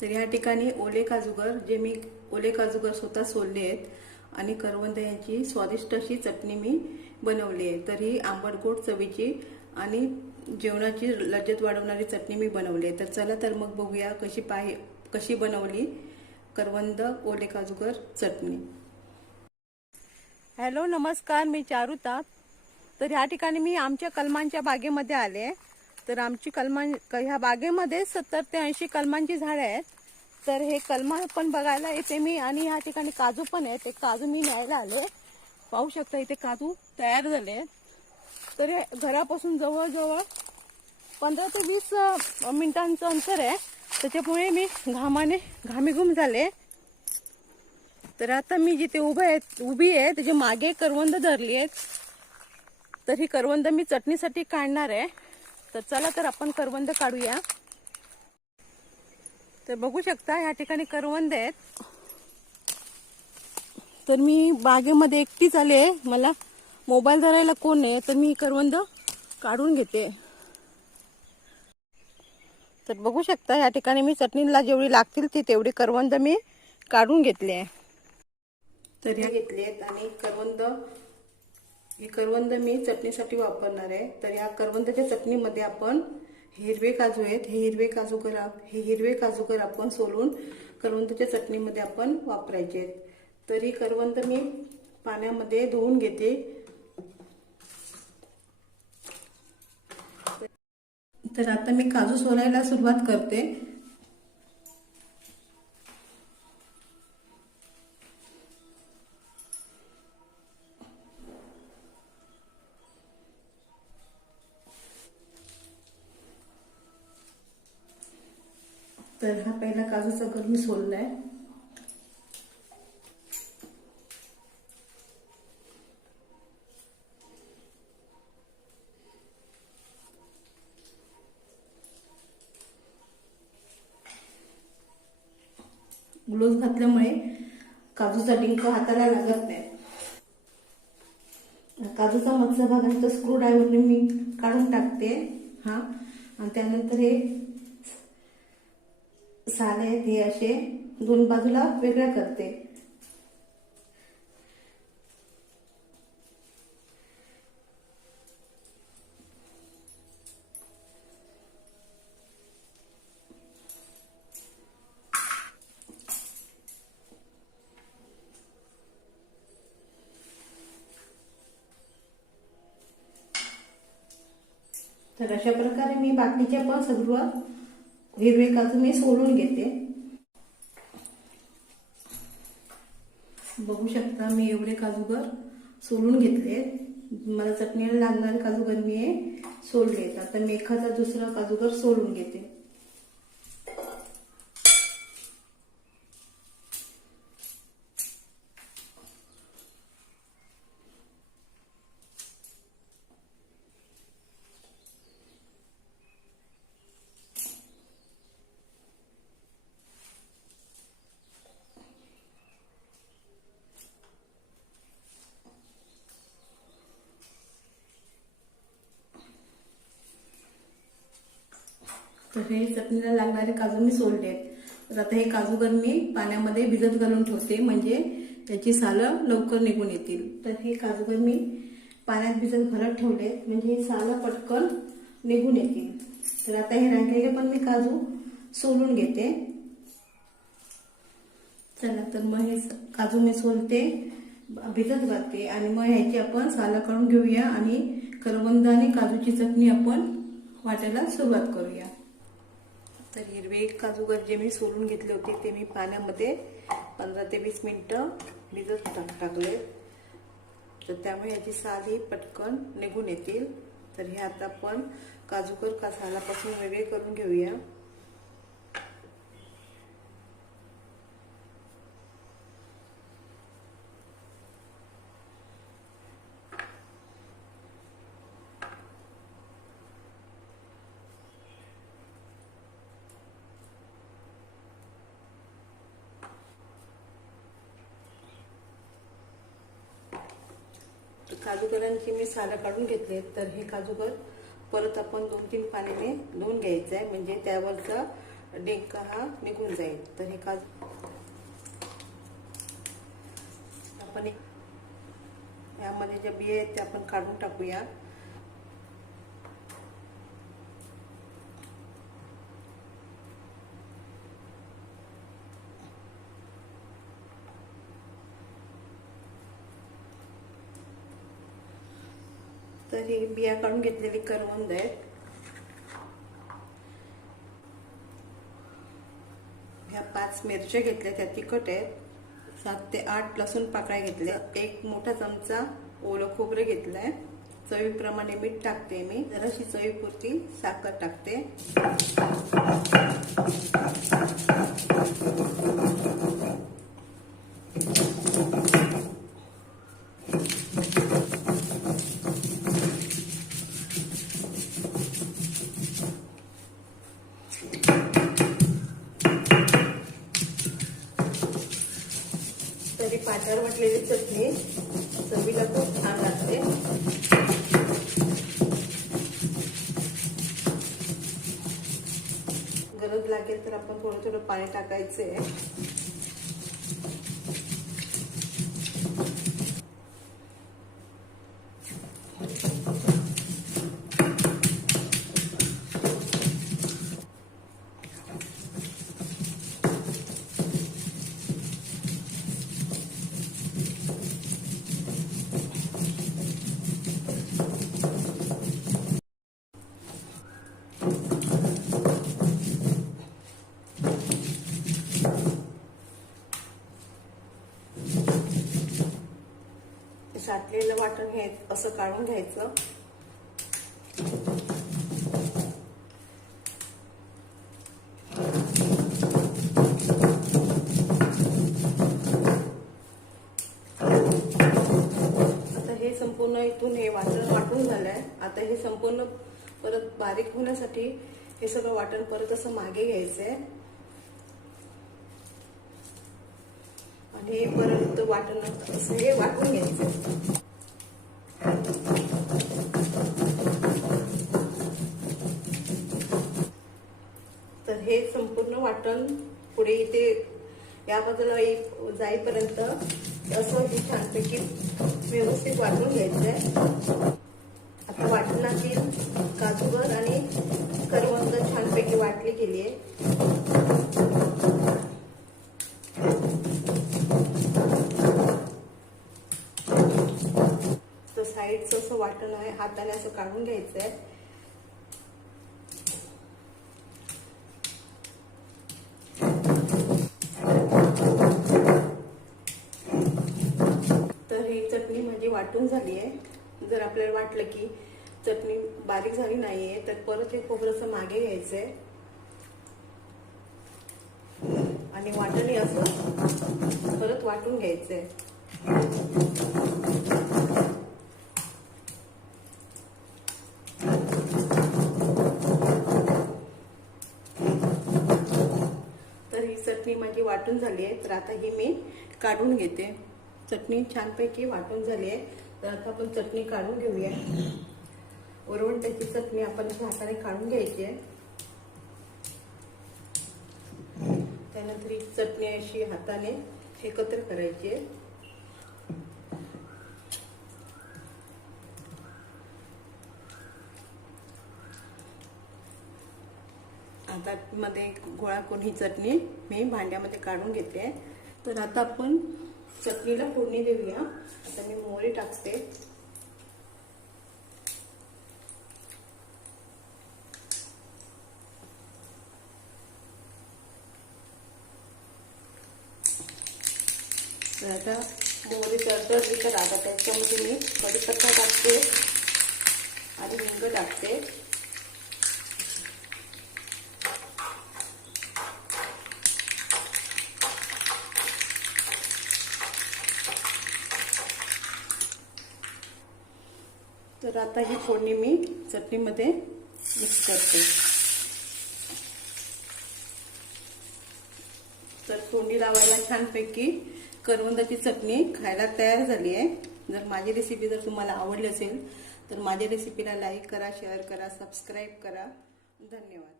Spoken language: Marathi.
तर या ठिकाणी ओले काजूगर जे मी ओले काजूगर स्वतः सोलले आहेत आणि करवंद यांची स्वादिष्ट अशी चटणी मी बनवली आहे. तर ही आंबट गोड चवीची आणि जेवणाची लज्जत वाढवणारी चटणी मी बनवली आहे. तर चला तर मग बघूया कशी पाहि कशी बनवली करवंद ओले काजूगर चटणी. हॅलो नमस्कार. मी चारुता. तर ह्या ठिकाणी मी आमच्या कलमांच्या बागेमध्ये आले तर आमची कलमां क- ह्या बागेमध्ये सत्तर ते ऐंशी कलमांची झाडं आहेत. तर हे कलमा पण बघायला येते मी आणि ह्या ठिकाणी काजू पण आहेत. ते काजू मी न्यायला आले. पाहू शकता इथे काजू तयार झाले आहेत. तर हे घरापासून जवळजवळ पंधरा ते वीस मिनिटांचं अंतर आहे. त्याच्यामुळे मी घामाने घामीघूम झाले. तर आता मी जिथे उभे आहे उभी आहे त्याच्यामागे करवंद धरली आहेत. तर ही करवंद मी चटणीसाठी काढणार आहे. तर चला तर आपण करवंद काढूया. तर बघू शकता या ठिकाणी करवंद आहेत. तर मी बागेमध्ये एकटीच आले मला मोबाईल धरायला कोण नाही तर मी करवंद काढून घेते. तर बघू शकता या ठिकाणी मी चटणीला जेवढी लागतील ती तेवढी करवंद मी काढून घेतले आहे. तर ह्या घेतले आहेत आणि करवंद ही करवंद मी चटणीसाठी वापरणार आहे. तर या करवंदाच्या चटणीमध्ये आपण हिरवे काजू आहेत. हे हिरवे काजू करा. हे हिरवे काजू कर आपण सोलून करवंदाच्या चटणीमध्ये आपण वापरायचे आहेत. तर ही करवंद मी पाण्यामध्ये धुवून घेते. तर आता मी काजू सोलायला सुरुवात करते. तर हा पहिला काजूचा गर मी सोललाय. ग्लोव्ह घातल्यामुळे काजूचा डिंक हाताला लागत नाही. काजूचा मधला भाग आहे तो स्क्रू ड्रायव्हरने मी काढून टाकते. हा. आणि त्यानंतर हे साल आहेत हे असे दोन बाजूला वेगळ्या करते. तर अशा प्रकारे मी बाकीच्या पण सर्व हिरवे काजू मी सोलून घेते? बघू शकता मी एवढे काजूगर सोलून घेतले. मला चटणीला लागणारे काजूगर मी हे आता मी एखादा दुसरा काजूगर सोलून घेते. तर हे चटणीला लागणारे काजू मी सोलले. आहेत तर आता हे काजूगर मी पाण्यामध्ये भिजत घालून ठेवते म्हणजे त्याची सालं लवकर निघून येतील. तर हे काजूगर मी पाण्यात भिजत घालत ठेवले म्हणजे हे सालं पटकन निघून येतील. तर आता हे राहिलेले पण मी काजू सोलून घेते. चला तर मग हे काजू मी सोलते भिजत घालते आणि मग ह्याची आपण सालं काढून घेऊया आणि करवंद आणि काजूची चटणी आपण वाटायला सुरुवात करूया. तर हिरवे काजूगर जे मी सोलून घेतले होते ते मी पाण्यामध्ये पंधरा ते वीस मिनटं भिजत टाक टाकले. तर त्यामुळे याची साल ही पटकन निघून येतील. तर हे आता आपण काजूकर का सालापासून वेगळे करून घेऊया. काजूगरांची मी सालं काढून घेतले तर हे काजूगर परत आपण दोन तीन पाण्याने धुवून घ्यायचं आहे म्हणजे त्यावरचा डेंका हा निघून जाईल. तर हे काजू आपण एक- यामध्ये ज्या बिया आहेत ते आपण काढून टाकूया. तर ही बिया काढून घेतलेली करवंद आहेत. ह्या पाच मिरच्या घेतल्या त्या तिखट आहेत. सात ते आठ लसूण पाकळ्या घेतल्या. एक मोठा चमचा ओलं खोबरं घेतलंय. चवीप्रमाणे मीठ टाकते मी. जराशी चवीपुरती साखर टाकते. तरी पातळ वाटलेली चटणी. चवीला खूप छान लागते. गरज लागेल तर आपण थोडं थोडं पाणी टाकायचंय. वाटण हे असं काढून घ्यायचं. आता हे संपूर्ण इथून हे वाटण वाटून झालंय. आता हे संपूर्ण परत बारीक होण्यासाठी हे सगळं वाटण परत असं मागे घ्यायचंय. आणि हे परत वाटण असं हे वाटून घ्यायचं तर हे संपूर्ण वाटण पुढे इथे या बाजूला एक जाईपर्यंत असं हे छानपैकी व्यवस्थित वाटून घ्यायचंय. आता वाटणातील काजूगर आणि करवंद छानपैकी वाटली गेली आहे. तर साईडचं असं वाटण आहे हाताने असं काढून घ्यायचंय. आहे ही चटणी म्हणजे वाटून झाली आहे. जर आपल्याला वाटलं की चटणी बारीक झाली नाहीये तर परत हे खोबरंचं मागे घ्यायचंय. आणि वाटणी असं परत वाटून घ्यायचंय. तर ही चटणी माझी वाटून झाली आहे. तर आता ही मी काढून घेते. चटणी छानपैकी वाटून झाली आहे. तर आता आपण चटणी काढून घेऊया. वरवंट्याची चटणी आपण अशा हाताने काढून घ्यायची आहे. त्यानंतर ही चटणी अशी हाताने एकत्र करायची आहे. आता मध्ये गोळा करून ही चटणी मी भांड्यामध्ये काढून घेते. तर आता आपण चटणीला फोडणी देऊया. आता मी मोहरी टाकते. आता मोहरी तर तर आता त्याच्यामध्ये मी कढीपत्ता टाकते आणि हिंग टाकते तर आता ही फोडणी मी चटणीमध्ये मिक्स करते. तर फोडणी लावायला छानपैकी करवंदाची चटणी खायला तयार झाली आहे. जर माझी रेसिपी जर तुम्हाला आवडली असेल तर माझ्या रेसिपीला लाईक करा शेअर करा सबस्क्राईब करा. धन्यवाद.